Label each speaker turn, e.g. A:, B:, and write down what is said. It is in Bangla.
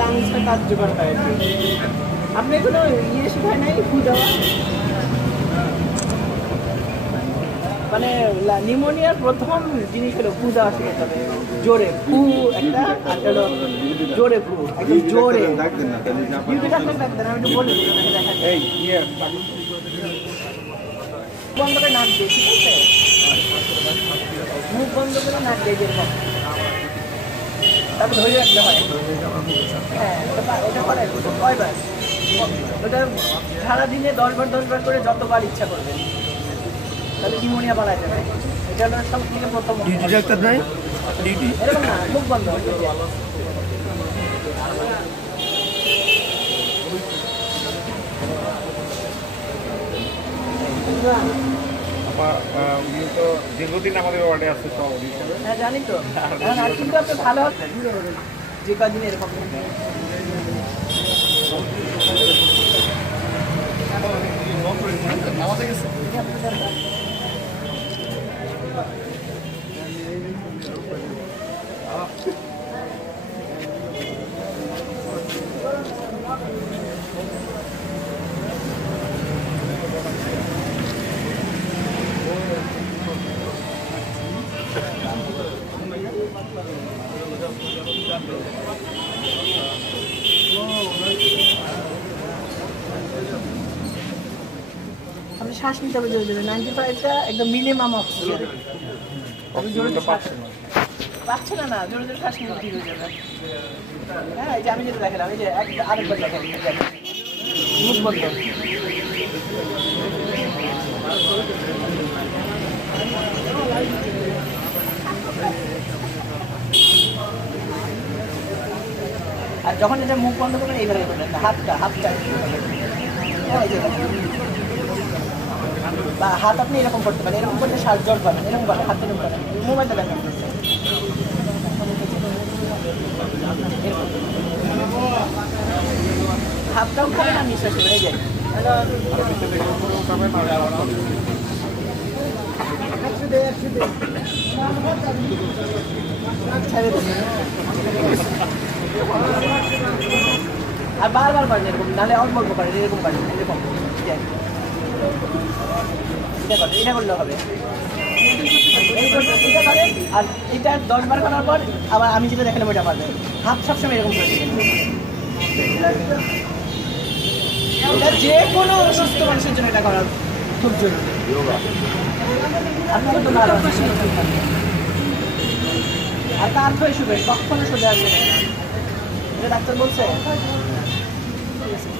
A: লাংসটা কার্যকর হয় আর আপনি কোনো ইয়ে শেখায় নাই ফু দেওয়া মানে নিউমোনিয়ার প্রথম জিনিস হলো ফু দেওয়া শেখাতে হবে। জোরে ফু একটা আর হলো জোরে ফু একদম জোরে। ডিউটি ডাক্তার ডাক্তার আমি একটু বলে
B: ইয়ে
A: বন্ধ করে নাক দিয়ে ঠিক আছে? মুখ বন্ধ করে নাক দিয়ে যেরকম তারপর ধরে রাখতে হয় হ্যাঁ ওটা পা- ওটা করে কয়বার? ওটা সারাদিনে দশবার দশবার করে যতবার ইচ্ছা করবে। তাহলে নিউমোনিয়া বাড়া যাবে এটা হলো সব থেকে প্রথম
C: ডিউটি ডাক্তার নাই? ডিউটি?
A: এরকম না মুখ বন্ধ
B: আহ, উনি তো দীর্ঘদিন আমাদের ওয়ার্ডে আছে সভাপতি হিসেবে
A: হ্যাঁ জানি তো। আর কিন্তু ভালো যে কদিন এরকম। আপনি শ্বাস নিতে হবে জোরে জোরে। নাইনটি ফাইভটা একদম মিনিমাম অক্সিজেন আপনি জোরে পাচ্ছে না। না জোরে জোরে শ্বাস নিতে হয়ে যাবে। হ্যাঁ এই যে আমি যেটা দেখালাম এই যে আরেকবার। মুখ বন্ধ। আর যখন এটা মুখ বন্ধ করবেন, এইভাবে করবেন। হাতটা হাতটা হ্যাঁ। বা হাত আপনি এরকম করতে পারেন, এরকম করলে শ্বাস জল পাবেন, এরকম করেন হাত এরকম করেন মোবাইলটা দেখেন। হাতটাও খাবেন আর নিঃশ্বাস নেবেন এই যে। ছেড়ে দেবেন আর বারবার করেন এরকম, নাহলে অল্প অল্প করেন এরকম করেন এরকম। এটা করেন এটা করলে হবে আর এটা দশ বার করার পর আবার আমি যেটা দেখালাম ওটা পারবেন হাত সবসময় এরকম করে এটা যে কোনো সুস্থ মানুষের জন্য এটা করা খুব জরুরি। আপনি তো ভালো আর তার হয়ে শুবেন কখনো সোজা আসবে এটা ডাক্তার বলছে? Thank you.